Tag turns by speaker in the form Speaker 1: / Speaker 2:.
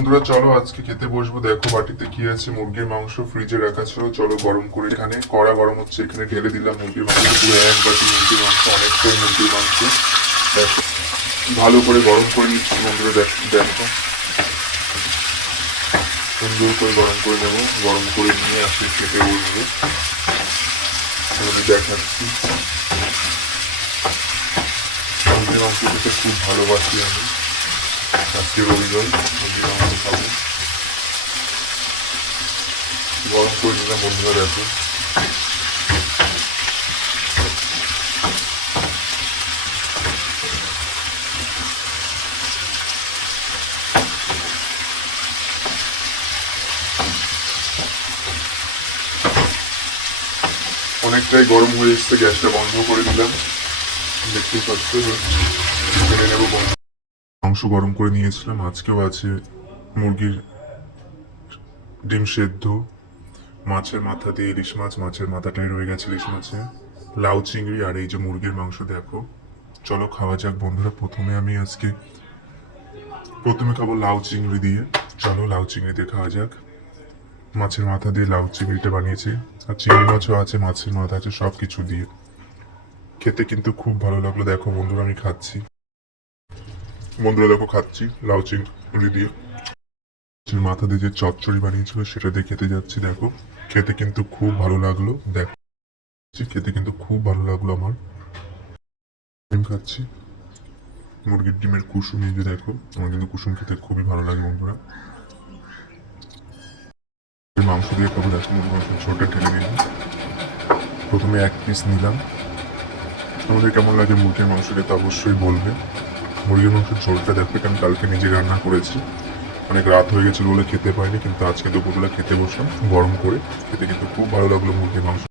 Speaker 1: বন্ধুরা, চলো আজকে খেতে বসবো। দেখো বাটিতে কি আছে। মুরগির মাংস ফ্রিজে রাখা ছিল। চলো গরম করে এখানে। কড়া গরম হচ্ছে, এখানে ঢেলে দিলাম মুরগির মাংস। পুরো এক বাটি মুরগির মাংস, অনেকটাই মুরগির মাংস। দেখো, ভালো করে গরম করে নিচ্ছি বন্ধুরা, দেখ- সুন্দর করে গরম করে নেব। গরম করে নিয়ে আসলে খেতে বসবো দেখাচ্ছি। মুরগির মাংস খেতে খুব ভালোবাসি আমি। গরম করে নিলাম বন্ধুরা অনেকটাই গরম হয়ে এসছে, গ্যাসটা বন্ধ করে দিলাম। দেখতেই পাচ্ছ নেব বন্ধ। মাংস গরম করে নিয়েছিলাম। আজকেও আছে মুরগির ডিম সেদ্ধ। মাছের মাথা দিয়ে ইলিশ মাছ, মাছের মাথাটাই রয়ে গেছে ইলিশ মাছে। লাউ, চিংড়ি আর এই যে মুরগির মাংস, দেখো। চলো খাওয়া যাক বন্ধুরা, প্রথমে আমি আজকে প্রথমে খাব লাউ, চিংড়ি দিয়ে। চলো লাউ, চিংড়ি দিয়ে খাওয়া যাক। মাছের মাথা দিয়ে লাউ, চিংড়িটা বানিয়েছি। আর চিংড়ি মাছও আছে, মাছের মাথা আছে সব কিছু দিয়ে। খেতে কিন্তু খুব ভালো লাগল, দেখো বন্ধুরা, আমি খাচ্ছি। বন্ধুরা দেখো খাচ্ছি, লাউ চিংড়ি দিয়ে। মাথা দিয়ে যে চচ্চড়ি বানিয়েছিল সেটা দিয়ে খেতে যাচ্ছি, দেখো। খেতে কিন্তু খুব ভালো লাগল, দেখো। খেতে কিন্তু খুব ভালো লাগল আমার। ডিম খাচ্ছি। মুরগির ডিমের কুসুম এই যে দেখো, আমার কিন্তু কুসুম খেতে খুবই ভালো লাগে বন্ধুরা। মাংস দিয়ে খাব দেখো মুরগি মাংস ছোটে ঠেলে নিলাম প্রথমে এক পিস নিলাম। আমাদের কেমন লাগে মুরগির মাংস খেতে অবশ্যই বলবে। মুরগির মাংসের ঝোলটা দেখো, কারণ কালকে নিজে রান্না করেছি। অনেক রাত হয়ে গেছিল বলে খেতে পাইনি কিন্তু আজকে দুপুরবেলা খেতে বসলাম, গরম করে। খেতে কিন্তু খুব ভালো লাগল মুরগির মাংস।